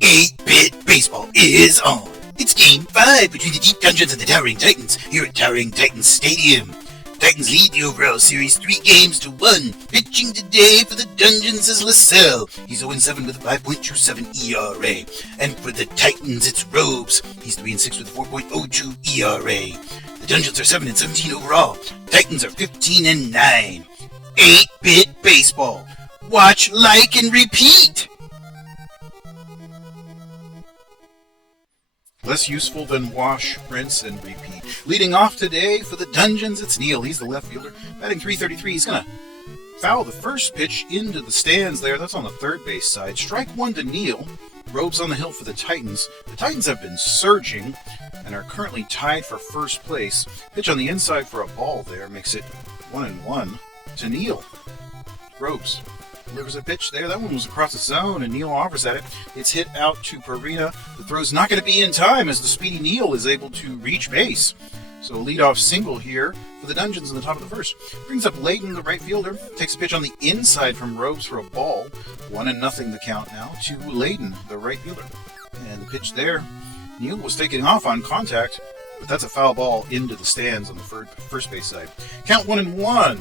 8-Bit Baseball is on. It's Game 5 between the Deep Dungeons and the Towering Titans here at Towering Titans Stadium. Titans lead the overall series 3-1. Pitching today for the Dungeons is Lacell. He's 0-7 with a 5.27 ERA. And for the Titans, it's Rhobes. He's 3-6 with a 4.02 ERA. The Dungeons are 7-17 overall. Titans are 15-9. 8-Bit Baseball. Watch, like, and repeat. Less useful than wash, rinse, and repeat. Leading off today for the Dungeons, it's Neil. He's the left fielder, batting .333. He's going to foul the first pitch into the stands there. That's on the third base side. Strike one to Neil. Rhobes on the hill for the Titans. The Titans have been surging and are currently tied for first place. Pitch on the inside for a ball there makes it 1-1 to Neil. Rhobes delivers a pitch there. That one was across the zone, and Neil offers at it. It's hit out to Perina. The throw's not going to be in time as the speedy Neil is able to reach base. So a leadoff single here for the Dungeons in the top of the first. Brings up Layton, the right fielder. Takes a pitch on the inside from Rhobes for a ball. 1-0 the count now to Layton, the right fielder. And the pitch there, Neil was taking off on contact, but that's a foul ball into the stands on the first base side. Count 1-1.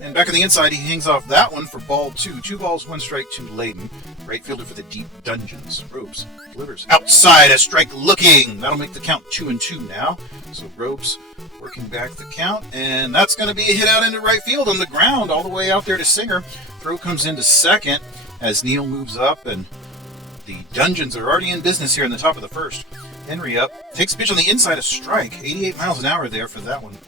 And back on the inside, he hangs off that one for ball 2. 2 balls, 1 strike to Layton. Right fielder for the Deep Dungeons. Rhobes delivers outside, a strike looking. That'll make the count 2-2 now. So Rhobes working back the count. And that's going to be a hit out into right field on the ground, all the way out there to Singer. Throw comes into second as Neil moves up, and the Dungeons are already in business here in the top of the first. Henry up. Takes a pitch on the inside, a strike. 88 miles an hour there for that one.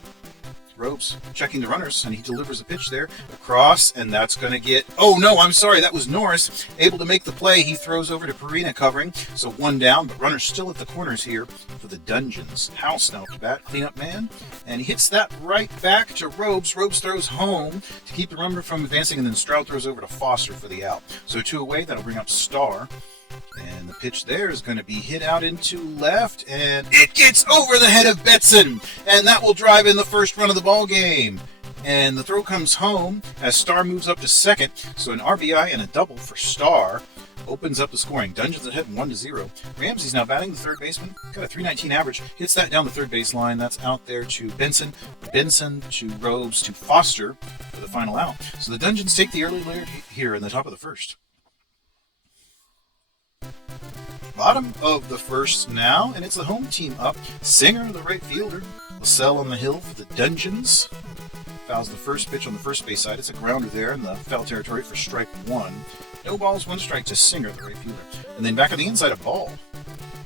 Rhobes checking the runners, and he delivers a pitch there across, and that's going to get... Oh, no, I'm sorry. That was Norris able to make the play. He throws over to Perina covering, so 1 down, but runners still at the corners here for the Dungeons. House now to bat, cleanup man, and he hits that right back to Rhobes. Rhobes throws home to keep the runner from advancing, and then Stroud throws over to Foster for the out. So 2 away. That'll bring up Starr. And the pitch there is going to be hit out into left, and it gets over the head of Betson, and that will drive in the first run of the ball game. And the throw comes home as Starr moves up to second, so an RBI and a double for Starr opens up the scoring. Dungeons ahead 1-0. Ramsey's now batting, the third baseman. Got a .319 average. Hits that down the third base line. That's out there to Benson. Benson to Rhobes to Foster for the final out. So the Dungeons take the early lead here in the top of the first. Bottom of the first now, and it's the home team up. Singer, the right fielder. Lacell on the hill for the Dungeons. Fouls the first pitch on the first base side. It's a grounder there in the foul territory for strike 1. No balls, 1 strike to Singer, the right fielder. And then back on the inside, a ball.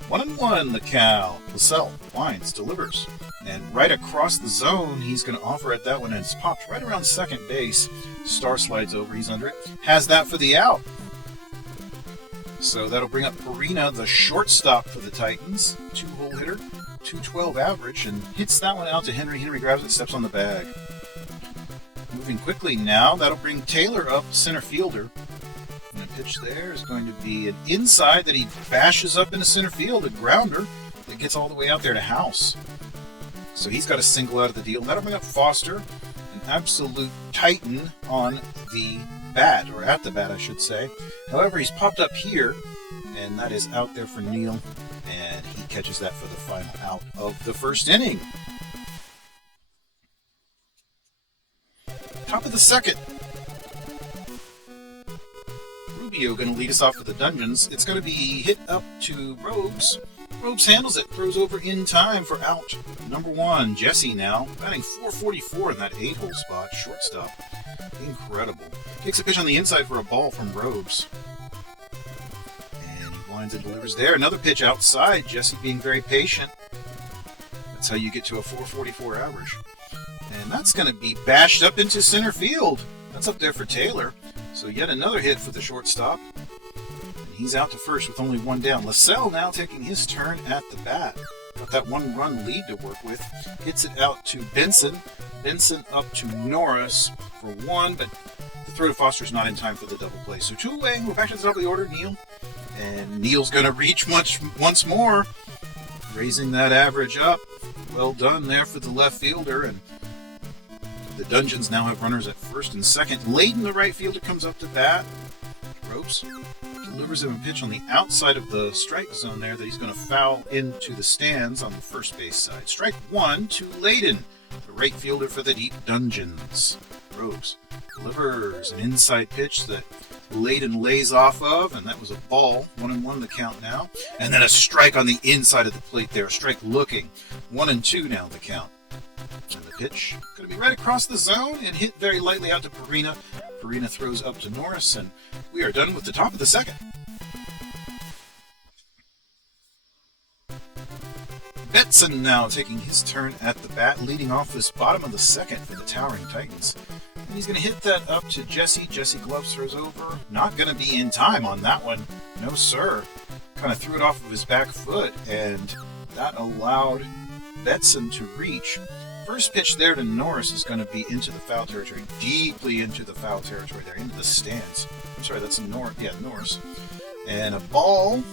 1-1 the count. Lacell winds, delivers. And right across the zone, he's going to offer at that one, and it's popped right around second base. Starr slides over, he's under it. Has that for the out. So that'll bring up Perina, the shortstop for the Titans. 2-hole hitter, .212 average, and hits that one out to Henry. Henry grabs it, steps on the bag. Moving quickly now, that'll bring Taylor up, center fielder. And the pitch there is going to be an inside that he bashes up into center field, a grounder that gets all the way out there to House. So he's got a single out of the deal. That'll bring up Foster, an absolute titan on the bat, or at the bat, I should say. However, he's popped up here, and that is out there for Neil, and he catches that for the final out of the first inning. Top of the second. Rubio going to lead us off for the Dungeons. It's going to be hit up to Rhobes. Rhobes handles it, throws over in time for out. Number 1, Jesse now, batting .444 in that 8-hole spot, shortstop. Incredible. Takes a pitch on the inside for a ball from Rhobes. And he blinds and delivers there. Another pitch outside, Jesse being very patient. That's how you get to a .444 average. And that's going to be bashed up into center field. That's up there for Taylor. So yet another hit for the shortstop. He's out to first with only 1 down. Lacell now taking his turn at the bat. Got that 1-run lead to work with. Hits it out to Benson. Benson up to Norris for 1, but the throw to Foster's not in time for the double play. So 2 away. We're back to the top of the order. Neil. And Neil's going to reach once more, raising that average up. Well done there for the left fielder. And the Dungeons now have runners at first and second. Layton, the right fielder, comes up to bat. Rhobes delivers him a pitch on the outside of the strike zone there that he's going to foul into the stands on the first base side. Strike one to Layden, the right fielder for the Deep Dungeons. Rhobes delivers an inside pitch that Layden lays off of, and that was a ball. 1-1 the count now. And then a strike on the inside of the plate there. A strike looking. 1-2 now the count. And the pitch going to be right across the zone and hit very lightly out to Perina. Perina throws up to Norris, and we are done with the top of the second. Betson now taking his turn at the bat, leading off this bottom of the second for the Towering Titans. And he's going to hit that up to Jesse. Jesse Gloves throws over. Not going to be in time on that one. No, sir. Kind of threw it off of his back foot, and that allowed Betson to reach. First pitch there to Norris is going to be into the foul territory, deeply into the foul territory there, into the stands. I'm sorry, that's Norris. And a ball,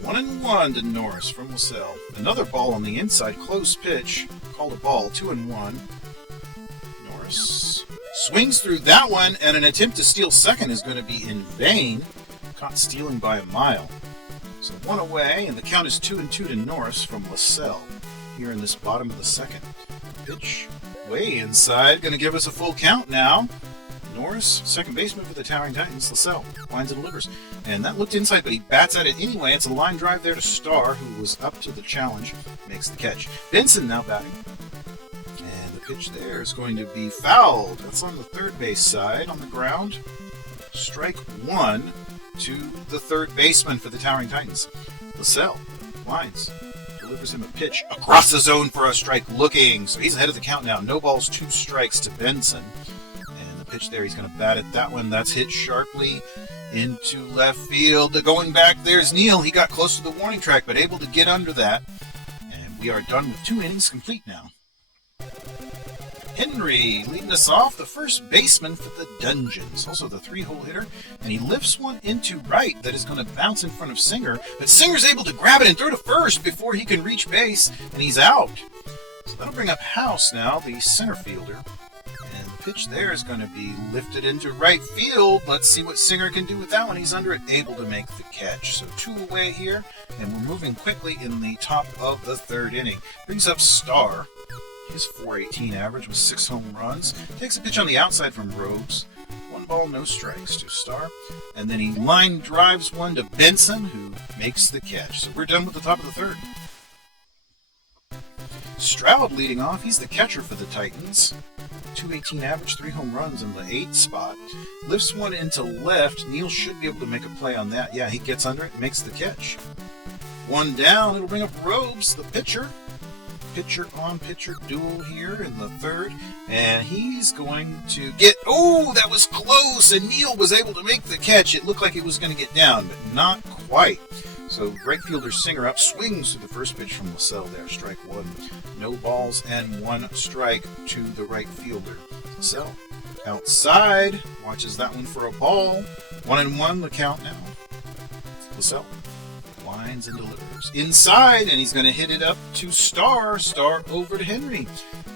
1-1 to Norris from Lacell. Another ball on the inside, close pitch, called a ball, 2-1. Norris swings through that one, and an attempt to steal second is going to be in vain. Caught stealing by a mile. So one away, and the count is 2-2 to Norris from Lacell. Here in this bottom of the second. Pitch way inside, going to give us a full count now. Norris, second baseman for the Towering Titans. Lacell winds and delivers. And that looked inside, but he bats at it anyway. It's a line drive there to Starr, who was up to the challenge. Makes the catch. Benson now batting. And the pitch there is going to be fouled. That's on the third base side, on the ground. Strike one to the third baseman for the Towering Titans. Lacell winds. Delivers him a pitch across the zone for a strike looking. So he's ahead of the count now. No balls, 2 strikes to Benson. And the pitch there, he's going to bat at that one. That's hit sharply into left field. Going back, there's Neal. He got close to the warning track, but able to get under that. And we are done with 2 innings complete now. Henry leading us off, the first baseman for the Dungeons, also the 3-hole hitter, and he lifts one into right that is going to bounce in front of Singer, but Singer's able to grab it and throw to first before he can reach base, and he's out. So that'll bring up House now, the center fielder, and the pitch there is going to be lifted into right field. Let's see what Singer can do with that one. He's under it, able to make the catch. So 2 away here, and we're moving quickly in the top of the third inning. Brings up Starr. His .418 average with 6 home runs. Takes a pitch on the outside from Rhobes. 1 ball, no strikes to Starr. And then he line drives one to Benson, who makes the catch. So we're done with the top of the third. Stroud leading off. He's the catcher for the Titans. .218 average, 3 home runs in the 8th spot. Lifts one into left. Neal should be able to make a play on that. Yeah, he gets under it, makes the catch. 1 down. It'll bring up Rhobes, the pitcher. Pitcher-on-pitcher duel here in the third, and he's going to get, that was close, and Neal was able to make the catch. It looked like it was going to get down, but not quite. So right fielder Singer up, swings to the first pitch from Lacell there, strike 1. No balls and 1 strike to the right fielder. Lacell outside, watches that one for a ball. 1-1 the count now. Lacell winds and delivers inside, and he's going to hit it up to Starr. Starr over to Henry,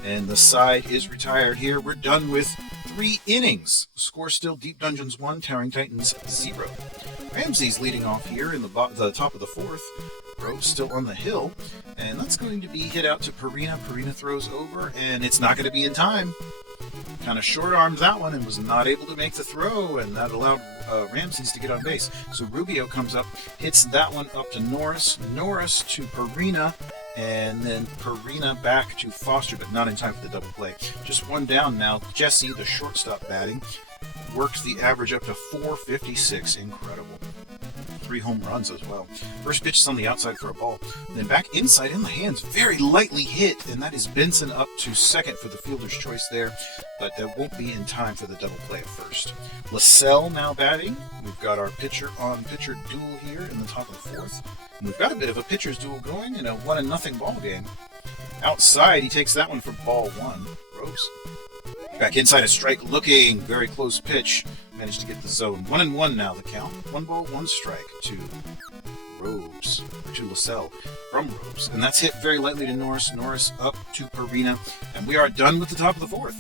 and the side is retired here. We're done with 3 innings. The score still Deep Dungeons 1, Towering Titans 0. Ramsey's leading off here in the top of the 4th. Rhobes still on the hill, and that's going to be hit out to Perina. Perina throws over, and it's not going to be in time. Kind of short-armed that one and was not able to make the throw, and that allowed Ramsey's to get on base. So Rubio comes up, hits that one up to Norris. Norris to Perina, and then Perina back to Foster, but not in time for the double play. Just 1 down now. Jesse, the shortstop batting, works the average up to .456. Incredible. 3 home runs as well. First pitch is on the outside for a ball. Then back inside in the hands, very lightly hit, and that is Benson up to second for the fielder's choice there, but that won't be in time for the double play at first. Lacell now batting. We've got our pitcher-on-pitcher duel here in the top of the 4th. And we've got a bit of a pitcher's duel going in a 1-0 ball game. Outside, he takes that one for ball 1. Rhobes. Back inside, a strike looking, very close pitch. Managed to get the zone. 1-1 now the count. 1 ball, 1 strike to Rhobes, or to Lacell from Rhobes. And that's hit very lightly to Norris. Norris up to Perina. And we are done with the top of the 4th.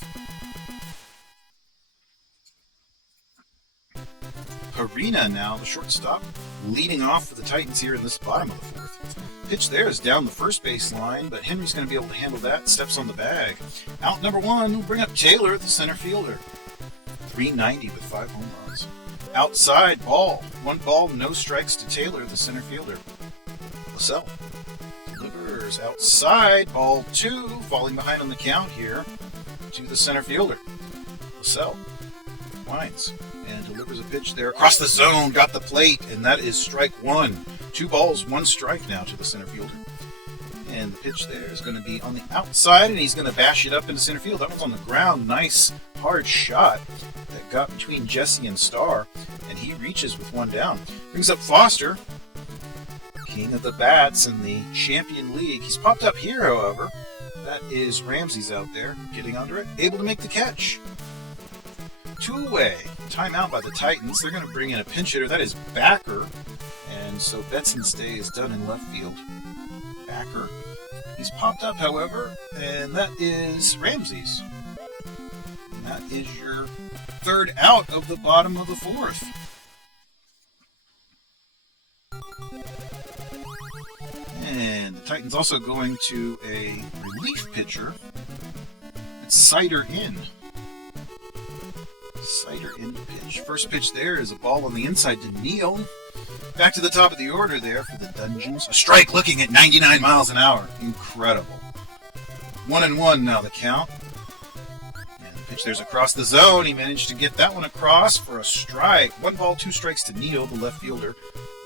Parina now, the shortstop, leading off for the Titans here in this bottom of the fourth. Pitch there is down the first base line, but Henry's going to be able to handle that. Steps on the bag. Out number one will bring up Taylor, the center fielder. 390 with 5 home runs. Outside ball. 1 ball, no strikes to Taylor, the center fielder. Lacell delivers outside, ball 2, falling behind on the count here to the center fielder. Lacell winds and delivers a pitch there across the zone, got the plate, and that is strike 1. 2 balls, 1 strike now to the center fielder. And the pitch there is going to be on the outside, and he's going to bash it up into center field. That one's on the ground. Nice, hard shot that got between Jesse and Starr, and he reaches with 1 down. Brings up Foster, king of the bats in the Champion League. He's popped up here, however. That is Ramsey's out there, getting under it, able to make the catch. 2 away. Timeout by the Titans. They're going to bring in a pinch hitter. That is Backer. And so Benson's day is done in left field. Backer. He's popped up, however, and that is Ramsey's. And that is your 3rd out of the bottom of the 4th. And the Titans also going to a relief pitcher. It's Sider in. Sider in to pitch. First pitch there is a ball on the inside to Neal. Back to the top of the order there for the Dungeons. A strike looking at 99 miles an hour. Incredible. 1-1 now the count. And the pitch there's across the zone. He managed to get that one across for a strike. 1 ball, 2 strikes to Neal, the left fielder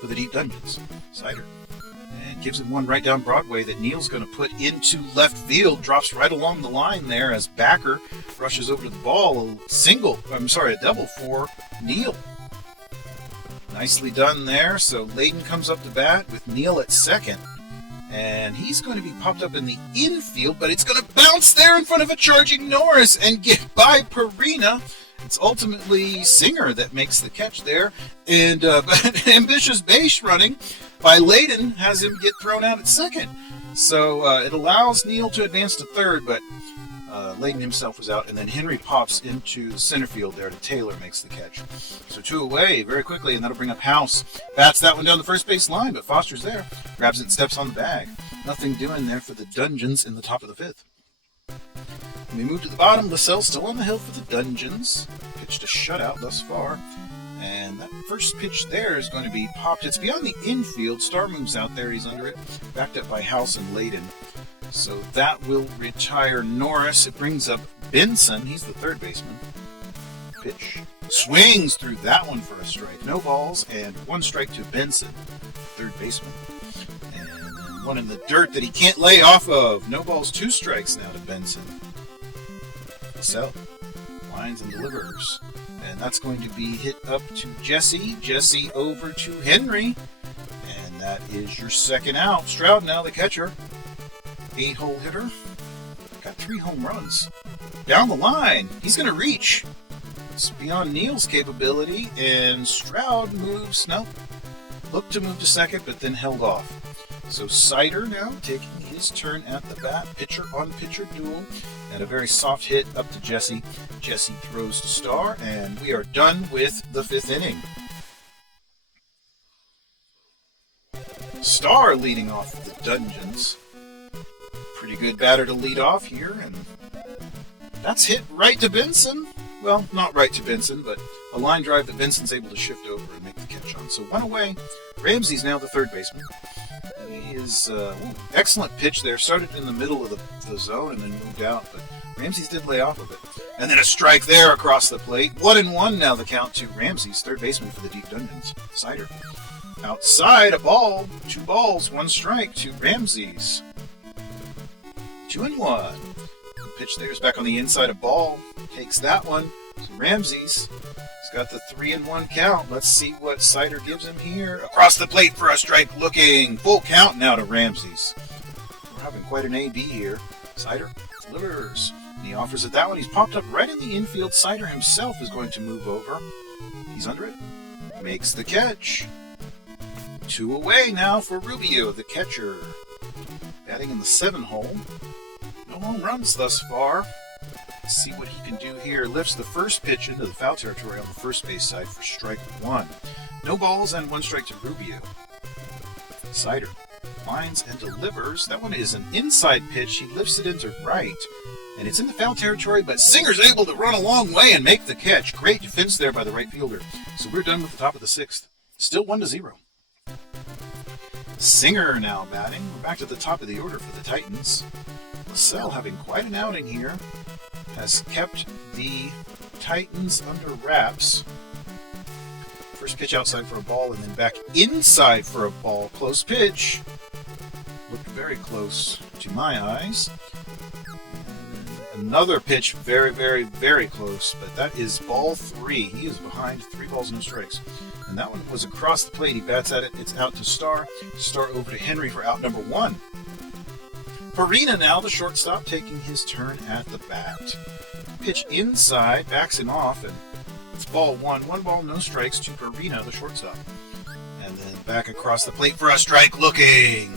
for the Deep Dungeons. Sider. And gives him one right down Broadway that Neal's going to put into left field. Drops right along the line there as Backer rushes over to the ball. A double for Neal. Nicely done there. So Layden comes up to bat with Neal at second. And he's going to be popped up in the infield, but it's going to bounce there in front of a charging Norris and get by Parina. It's ultimately Singer that makes the catch there. And ambitious base running by Layden has him get thrown out at second. So it allows Neal to advance to third, but Layden himself was out, and then Henry pops into center field there to Taylor makes the catch. So 2 away very quickly, and that'll bring up House. Bats that one down the first base line, but Foster's there. Grabs it and steps on the bag. Nothing doing there for the Dungeons in the top of the 5th. And we move to the bottom. Lacell still on the hill for the Dungeons. Pitched a shutout thus far. And that first pitch there is going to be popped. It's beyond the infield. Starr moves out there. He's under it. Backed up by House and Layden. So that will retire Norris. It brings up Benson. He's the third baseman. Pitch. Swings through that one for a strike. No balls and 1 strike to Benson, third baseman. And one in the dirt that he can't lay off of. No balls, 2 strikes now to Benson. Lacell lines and delivers. And that's going to be hit up to Jesse. Jesse over to Henry. And that is your 2nd out. Stroud now the catcher. 8-hole hitter. Got 3 home runs. Down the line. He's going to reach. It's beyond Neal's capability. And Stroud moves. No. Looked to move to second, but then held off. So Sider now taking his turn at the bat. Pitcher on pitcher duel. And a very soft hit up to Jesse. Jesse throws to Starr. And we are done with the 5th inning. Starr leading off the Dungeons. Pretty good batter to lead off here, and that's hit right to Benson. Well, not right to Benson, but a line drive that Benson's able to shift over and make the catch on. So 1 away. Ramsey's now the third baseman. He is excellent pitch there. Started in the middle of the zone and then moved out, but Ramsey's did lay off of it. And then a strike there across the plate. 1-1 now the count to Ramsey's third baseman for the Deep Dungeons. Sider. Outside, a ball. 2 balls, 1 strike to Ramsey's. 2-1. The pitch there is back on the inside. A ball takes that one. So Ramsey's got the 3-1 count. Let's see what Sider gives him here. Across the plate for a strike looking. Full count now to Ramsey's. We're having quite an A-B here. Sider delivers. And he offers it that one. He's popped up right in the infield. Sider himself is going to move over. He's under it. Makes the catch. 2 away now for Rubio, the catcher. Batting in the 7 hole. No home runs thus far. Let's see what he can do here. Lifts the first pitch into the foul territory on the first base side for strike one. No balls and one strike to Rubio. Sider lines and delivers. That one is an inside pitch. He lifts it into right, and it's in the foul territory, but Singer's able to run a long way and make the catch. Great defense there by the right fielder. So we're done with the top of the sixth. Still 1-0. Singer now batting. We're back to the top of the order for the Titans. Lacell, having quite an outing here, has kept the Titans under wraps. First pitch outside for a ball, and then back inside for a ball. Close pitch. Looked very close to my eyes. And another pitch, very, very, very close, but that is ball 3. He is behind 3 balls, no strikes. And that one was across the plate. He bats at it. It's out to Starr. Starr over to Henry for out number 1. Farina now, the shortstop, taking his turn at the bat. Pitch inside, backs him off, and it's ball 1. 1 ball, no strikes to Farina, the shortstop. And then back across the plate for a strike looking.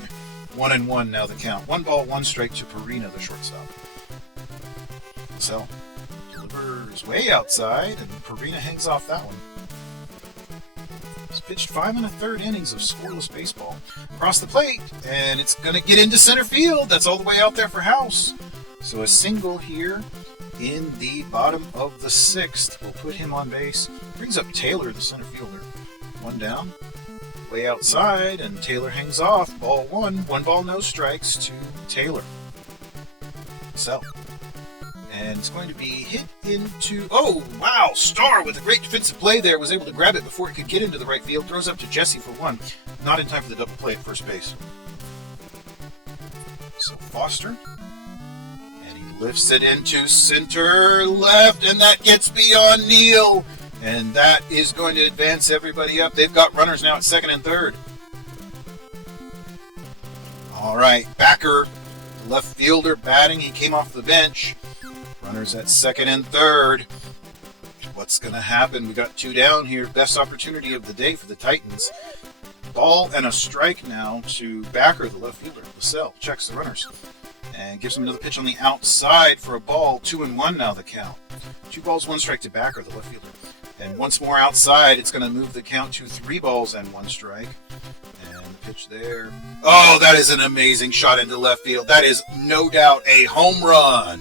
1-1 now the count. 1 ball, 1 strike to Farina, the shortstop. So, delivers way outside, and Farina hangs off that one. He's pitched 5 1/3 innings of scoreless baseball. Across the plate, and it's going to get into center field. That's all the way out there for House. So a single here in the bottom of the 6th will put him on base. Brings up Taylor, the center fielder. 1 down, way outside, and Taylor hangs off. Ball 1. 1 ball, no strikes to Taylor. So, and it's going to be hit into... Oh, wow! Starr with a great defensive play there. Was able to grab it before it could get into the right field. Throws up to Jesse for 1. Not in time for the double play at first base. So Foster. And he lifts it into center left. And that gets beyond Neal. And that is going to advance everybody up. They've got runners now at second and third. All right. Backer, the left fielder, batting. He came off the bench. Runners at second and third. What's going to happen? We got 2 down here. Best opportunity of the day for the Titans. Ball and a strike now to Backer, the left fielder. Lacell checks the runners and gives him another pitch on the outside for a ball. 2-1 now the count. 2 balls, 1 strike to Backer, the left fielder. And once more outside, it's going to move the count to 3 balls and 1 strike. And the pitch there. Oh, that is an amazing shot into left field. That is no doubt a home run.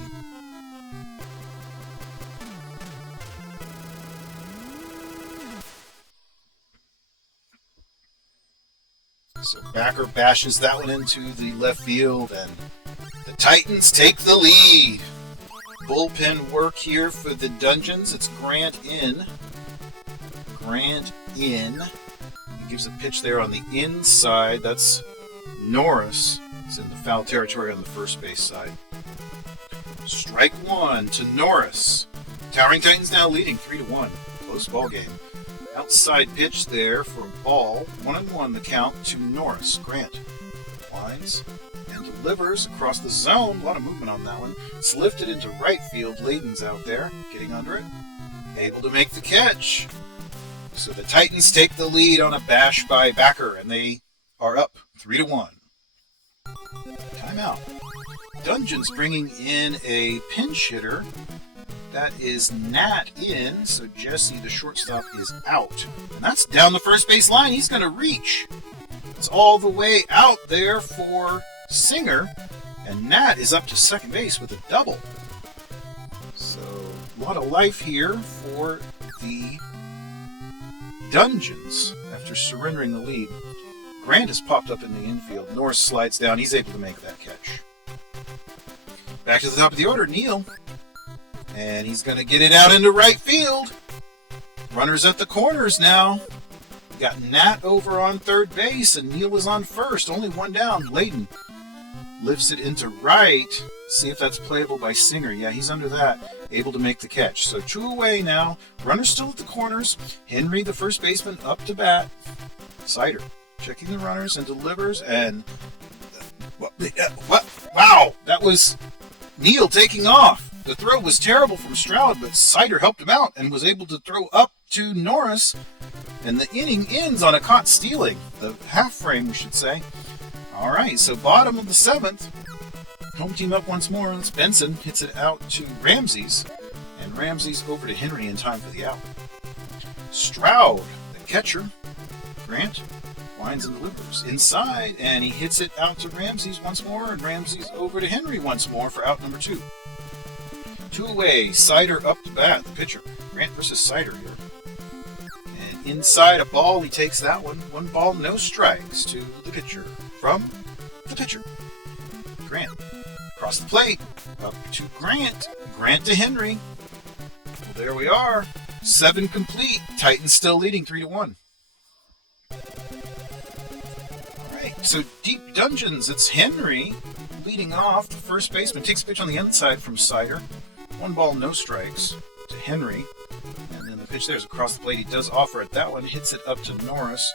So Backer bashes that one into the left field, and the Titans take the lead. Bullpen work here for the Dungeons. It's Grant in. Grant in. He gives a pitch there on the inside. That's Norris. It's in the foul territory on the first base side. Strike 1 to Norris. Towering Titans now leading 3-1. Close ball game. Outside pitch there for a ball. 1-1 the count to Norris. Grant lines and delivers across the zone. A lot of movement on that one. It's lifted into right field. Layden's out there getting under it. Able to make the catch. So the Titans take the lead on a bash by Backer, and they are up 3-1. Timeout. Dungeons bringing in a pinch hitter. That is Nat in, so Jesse, the shortstop, is out. And that's down the first base line. He's going to reach. It's all the way out there for Singer. And Nat is up to second base with a double. So, a lot of life here for the Dungeons after surrendering the lead. Grant has popped up in the infield. Norris slides down. He's able to make that catch. Back to the top of the order, Neal. And he's going to get it out into right field. Runners at the corners now. We got Nat over on third base, and Neal is on first. Only 1 down. Layden lifts it into right. See if that's playable by Singer. Yeah, he's under that. Able to make the catch. So 2 away now. Runners still at the corners. Henry, the first baseman, up to bat. Sider checking the runners and delivers. And what? Wow, that was Neal taking off. The throw was terrible from Stroud, but Sider helped him out and was able to throw up to Norris. And the inning ends on a caught stealing. The half frame, we should say. All right, so bottom of the 7th. Home team up once more. It's Benson hits it out to Ramses, and Ramses over to Henry in time for the out. Stroud, the catcher. Grant winds and delivers inside, and he hits it out to Ramses once more, and Ramses over to Henry once more for out number 2. 2 away. Sider up to bat, the pitcher. Grant versus Sider here. And inside a ball, he takes that one. 1 ball, no strikes to the pitcher. From the pitcher. Grant. Across the plate. Up to Grant. Grant to Henry. Well, there we are. 7 complete. Titans still leading 3-1. Alright, so deep dungeons. It's Henry leading off. The first baseman takes a pitch on the inside from Sider. 1 ball, no strikes to Henry. And then the pitch there's across the plate. He does offer at that one. Hits it up to Norris.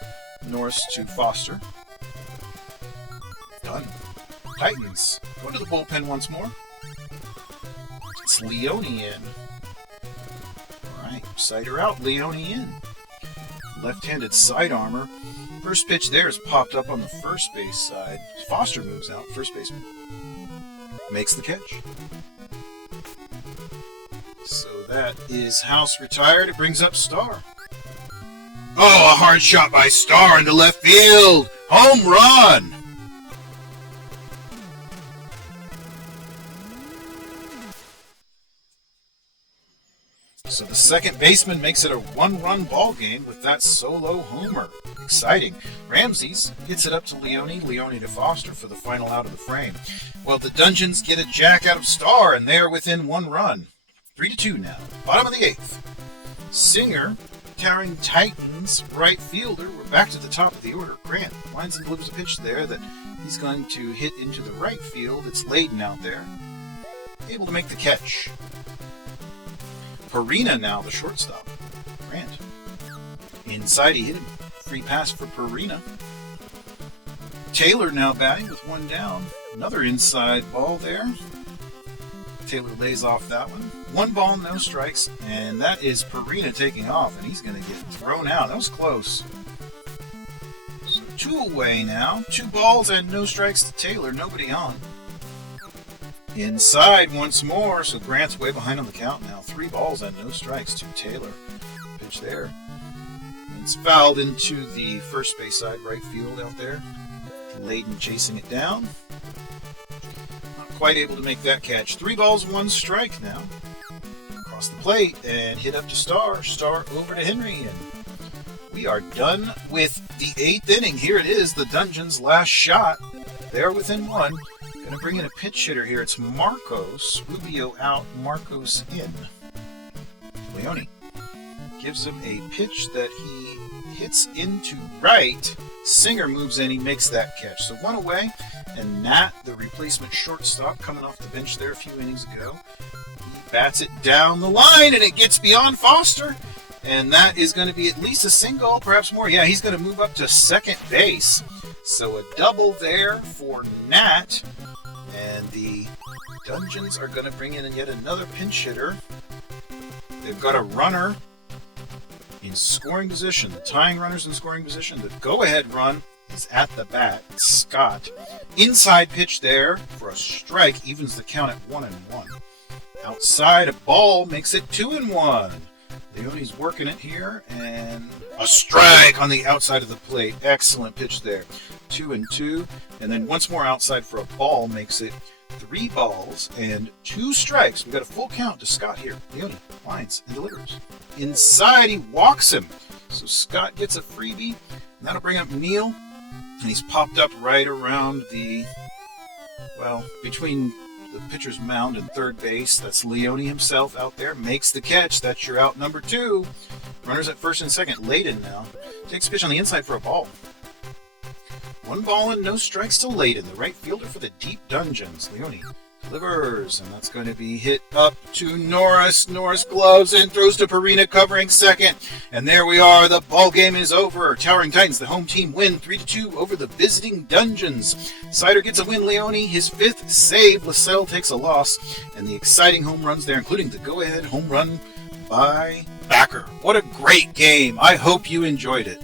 Norris to Foster. Done. Titans go to the bullpen once more. It's Leone in. Alright, Sider out, Leone in. Left-handed side armor. First pitch there is popped up on the first base side. Foster moves out, first baseman. Makes the catch. So that is House retired. It brings up Starr. Oh, a hard shot by Starr into left field. Home run! So the second baseman makes it a 1-run ball game with that solo homer. Exciting. Ramses hits it up to Leone. Leone to Foster for the final out of the frame. Well, the Dungeons get a jack out of Starr, and they are within 1 run. 3-2 now. Bottom of the 8th. Singer, towering Titans right fielder. We're back to the top of the order. Grant winds and delivers a pitch there that he's going to hit into the right field. It's Layden out there. Able to make the catch. Perina now, the shortstop. Grant. Inside, he hit him. Free pass for Perina. Taylor now batting with 1 down. Another inside ball there. Taylor lays off that one. 1 ball, no strikes. And that is Perina taking off, and he's going to get thrown out. That was close. So 2 away now. 2 balls and no strikes to Taylor. Nobody on. Inside once more, so Grant's way behind on the count now. 3 balls and no strikes to Taylor. Pitch there. It's fouled into the first base side right field out there. Layden chasing it down. Not quite able to make that catch. 3 balls, 1 strike now. Across the plate and hit up to Starr. Starr over to Henry. And we are done with the 8th inning. Here it is, the Dungeon's last shot. They're within 1. Going to bring in a pinch hitter here. It's Marcos. Rubio out, Marcos in. Leone gives him a pitch that he hits into right. Singer moves in. He makes that catch. So 1 away. And Nat, the replacement shortstop, coming off the bench there a few innings ago. He bats it down the line, and it gets beyond Foster. And that is going to be at least a single, perhaps more. Yeah, he's going to move up to second base. So a double there for Nat. And the Dungeons are going to bring in yet another pinch hitter. They've got a runner in scoring position. The tying runner's in scoring position. The go-ahead run is at the bat. Scott. Inside pitch there for a strike. Evens the count at 1-1. Outside, a ball makes it 2-1. Leone's working it here. And a strike on the outside of the plate. Excellent pitch there. 2-2. And then once more outside for a ball makes it 3 balls and 2 strikes. We've got a full count to Scott here. Leone winds and delivers. Inside, he walks him. So Scott gets a freebie. And that'll bring up Neal. And he's popped up right around the, well, between the pitcher's mound and third base. That's Leone himself out there. Makes the catch. That's your out number 2. Runners at first and second. Layden now takes a pitch on the inside for a ball. 1 ball and no strikes to Layden, the right fielder for the Deep Dungeons. Leone delivers, and that's going to be hit up to Norris. Norris gloves and throws to Perina, covering second. And there we are. The ball game is over. Towering Titans, the home team, win 3-2 over the visiting Dungeons. Sider gets a win. Leone, his 5th save. Lacell takes a loss. And the exciting home runs there, including the go-ahead home run by Backer. What a great game. I hope you enjoyed it.